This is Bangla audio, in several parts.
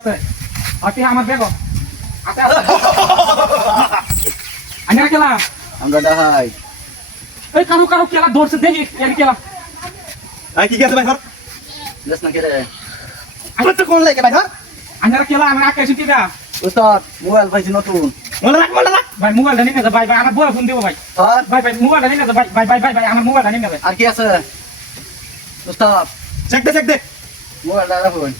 Oke, amat bego. Ate ate. Anya kela. আমরা ডাহাই এই কারু কারু কেলা দৌড়ছে দেখি এর কেলা। আই কি গেছে ভাই ধর দেশ না কেরে আমার তো কোন লাগে ভাই ধর Anya kela আমার আকে শুনতি না। উস্তাদ মোবাইল পাইছি নতুন মনে রাখ ভাই মোবাইলটা নিয়ে যা ভাই ভাই আমার বড় ফোন দিব ভাই। আর ভাই মোবাইলটা নিয়ে যা ভাই আমার মোবাইলটা নিয়ে যা। আর কি আছে উস্তাদ চেক দে মোবাইলটা রাখুন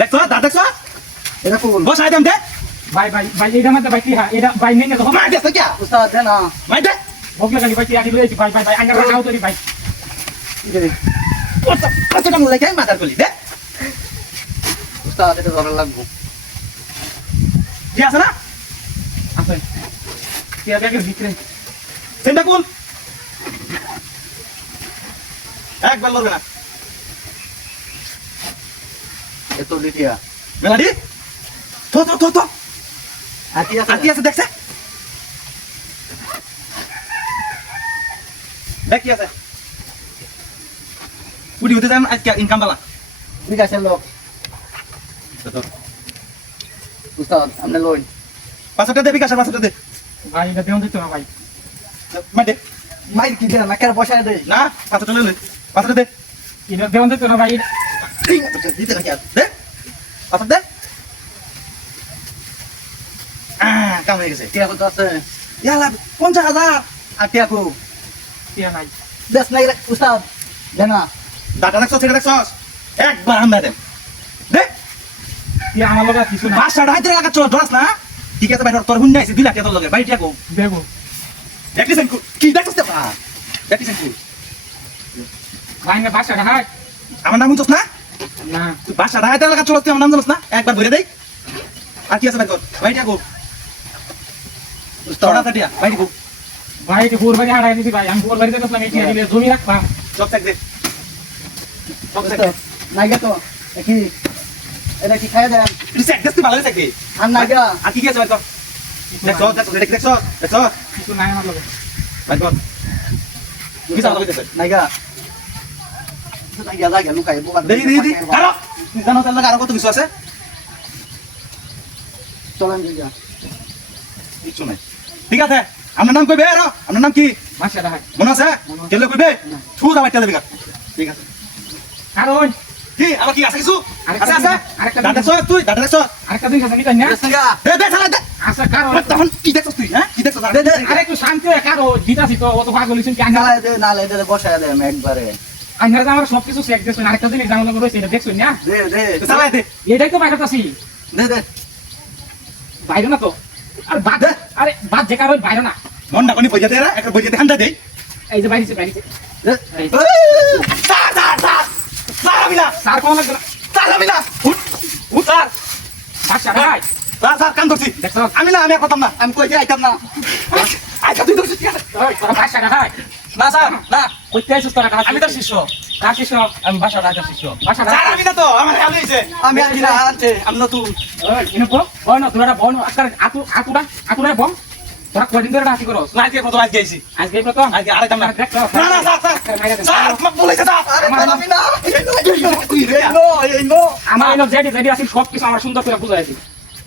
দেখছো দাদা দেখছো এটা কোন বসাই দেম দে ভাই এটা মধ্যে ভাই কি হ্যাঁ এটা ভাই নিয়ে যা। মার দেছ কি উস্তাদ দে না মার দে বকলে গালি ভাই কি আদি লইছি ভাই আঙ্গা রাখাও তোরি ভাই। কত টাকা লাগে মাদার কলি দে উস্তাদ এটা ধরে লাগবো কি আছে না আছে। কি ব্যাগের ভিতরে সেটা কোন একবার লড়বে না এত লিটিয়া মেলাডি তো আর কি আছে আর কি আছে দেখছে দেখ কি আছে পুরি হতে যান আজকে ইনকাম বালা ঠিক আছে লোক উস্তাদ আপনি লইন 500 দে বিকাশ 500 দে ভাই এটা দেন দিতে না ভাই। মার দে মাইর কি দেন না কেন বসায় দেই না 500 লে 500 দে এটা দেন দিতে না ভাই। ঠিক আছে দিতে কি আছে দে 500 দে কাম হয়ে গেছে টিয়া কত আছে ইয়ালা 50000 আর টিয়া কো টিয়া নাই। দেশ নাই উস্তাদ দে না দাটা দেখছ সেটা দেখছ একবার আমরা দে দে টিয়া আমার লগে কিছু না। 500 হাইতে লাগা চল দরাস না ঠিক আছে ভাই তোর হুন নাইছে 2 লাখ টাকা তোর লগে ভাই টিয়া কো দেবো দেখলিস কি দেখছস তো দেখলিস কি ভাই না বাসা হাই আমার নাম হইছস না না তুই 500 হাইতে লাগা চলস তুই আমার নাম জানোস না একবার ধরে দেই আর কি আছে ভাই তোর ভাই টিয়া কো উস্তাদ ছড়া টাটিয়া ভাই কো ভাই যে বোর বাড়ি হারাই দিছি ভাই আমি বোর বাড়িতে গেছিলাম এই টিয়া দিলে জমি রাখতাম। সব থাক দে সব থাক উস্তাদ নাই গে তো কি এটা কি খাই দেন তুই সেট দেখতে ভালো থাকে আর নাই গা আর কি আছে ভাই তোর দেখছ কিছু নাই আমার লগে। ভাই তোর কি চাও লগে নাই গা নাই গা লাগা লুকাই বোকা দেই কারো তুই জানো তার লগে আরো কত কিছু আছে চলেন দিগা কিছু নাই ঠিক আছে আপনার নাম কইবে আর আপনার নাম কি বাসা হাই মনে আছে কেলে কইবে ছু যা বাইটা দেবে ঠিক আছে কারণ কি আবার কি আছে কিছু আছে আছে আরেকটা দাদা দেখছ তুই দাদা দেখছ আরেকটা দিন আছে কি না দেশঙ্গা দে চালা দে আচ্ছা কারণ তখন কি দেখছ তুই হ্যাঁ কি দেখছ দে আরে একটু শান্তি হয়ে কারো দিতাছি তো অত পাগল হইছেন কি আঙ্গা নালে দে নালে দে বসায় দে একবারে আঙ্গা আমার সব কিছু চেক দেখছেন আরেকটা দিন এক্সাম লগে রইছে এটা দেখছেন না দে দে চালা দে এটাই তো বাইরে আছি দে দে বাইরে না তো আর বাদ আরে বাদ যে কারো বাইরে না মন না কোনি বইতে রা একটা বইতে হান্ডা দেই এই যে বাইরে দে সারাবিলা স্যার কোন লাগবে না সারাবিলা উঠ স্যার বাসা হাই স্যার কাম করছি দেখছো আমি না আমি আর কথাম না আমি কই যাই আইতাম না আচ্ছা তুই ধরছিস কি আছে ওই তোরা বাসা হাই না স্যার না কইতে আইছিস তোরা কাজ আমি তোর শিষ্য কাজ শিষ্য আমি বাসা রাজার শিষ্য বাসা স্যার আমি না তো আমার আমি হইছে আমি আর না আনতে আমি নতুন ওই ইনে বল বল না তোরা বল আজকাল আতুরা বল তোরা কয়দিন ধরে ডাকি করো না আজকে প্রথম আজকে আইছি আজকে প্রথম আজকে আরেকটা না দেখ না না স্যার স্যার আমাকে বলেছে স্যার আমি না তুই রে এই নো আমার এলো যেটি আছে সব কিছু আমার সুন্দর করে বুঝাইছি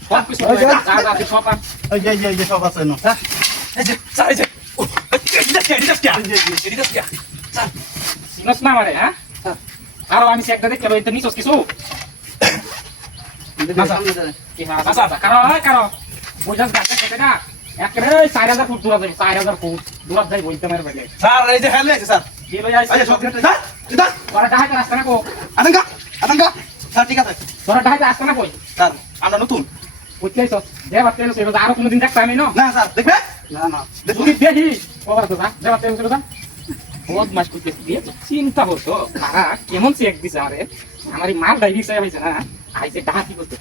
সব কিছু আছে সব এই যে সব আছে নো এই যে স্যার এই যে এটা কি সিনস না মারে হ্যাঁ আর আমি চেক দেখতে পাই তো নিছস কিছু কি হ্যাঁ বাসা কারো বুঝাস গাছে কেটে না একেবারে 4000 ফুট দূর যাবে 4000 ফুট দূর যাই বলতে মার বেলে স্যার এই যে হেলে আছে স্যার কি লই এই যে আইছিস সব স্যার এটা তোরা ডাহাতে রাস্তা না কো আতঙ্কা স্যার ঠিক আছে তোরা ডাহাতে রাস্তা না কই স্যার আমরা নতুন বুঝতে আইছস দেবা তেল সেবা আরো কোনদিন দেখতে আমি না না স্যার দেখবে না না তুই দেখি কবার তো দেবা তেল সেবা বহুত মাস করতে দিয়ে চিন্তা হতো কেমন চেক দিছে আমারে আমার মাল ডাইরি হয়েছে না আইসে ডাহাতি করতে